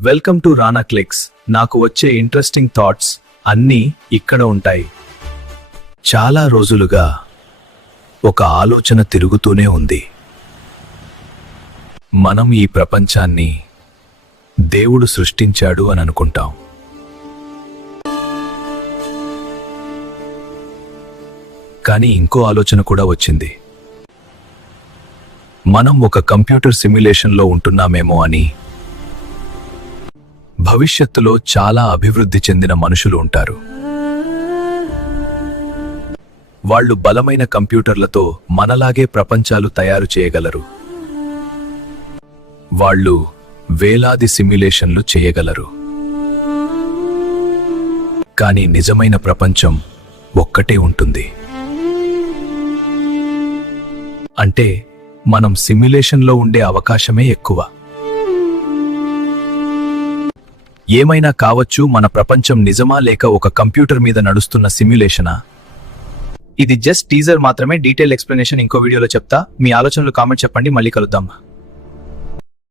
Welcome to Rana clicks. నాకు వచ్చే interesting thoughts అన్నీ ఇక్కడ ఉంటాయి. చాలా రోజులుగా ఒక ఆలోచన తిరుగుతూనే ఉంది. మనం ఈ ప్రపంచాన్ని దేవుడు సృష్టించాడు అని అనుకుంటాం. కానీ ఇంకో ఆలోచన కూడా వచ్చింది. మనం ఒక కంప్యూటర్ సిమ్యులేషన్లో ఉంటున్నామేమో అని. భవిష్యత్తులో చాలా అభివృద్ధి చెందిన మనుషులు ఉంటారు. వాళ్ళు బలమైన కంప్యూటర్లతో మనలాగే ప్రపంచాలు తయారు చేయగలరు. వాళ్ళు వేలాది సిమ్యులేషన్లు చేయగలరు. కానీ నిజమైన ప్రపంచం ఒక్కటే ఉంటుంది. అంటే మనం సిమ్యులేషన్లో ఉండే అవకాశమే ఎక్కువ. ఏమైనా కావచ్చు. మన ప్రపంచం నిజమా లేక ఒక కంప్యూటర్ మీద నడుస్తున్న సిమ్యులేషనా? ఇది జస్ట్ టీజర్ మాత్రమే. డీటెయిల్ ఎక్స్ప్లెనేషన్ ఇంకో వీడియోలో చెప్తా. మీ ఆలోచనలు కామెంట్ చెప్పండి. మళ్ళీ కలుద్దాం.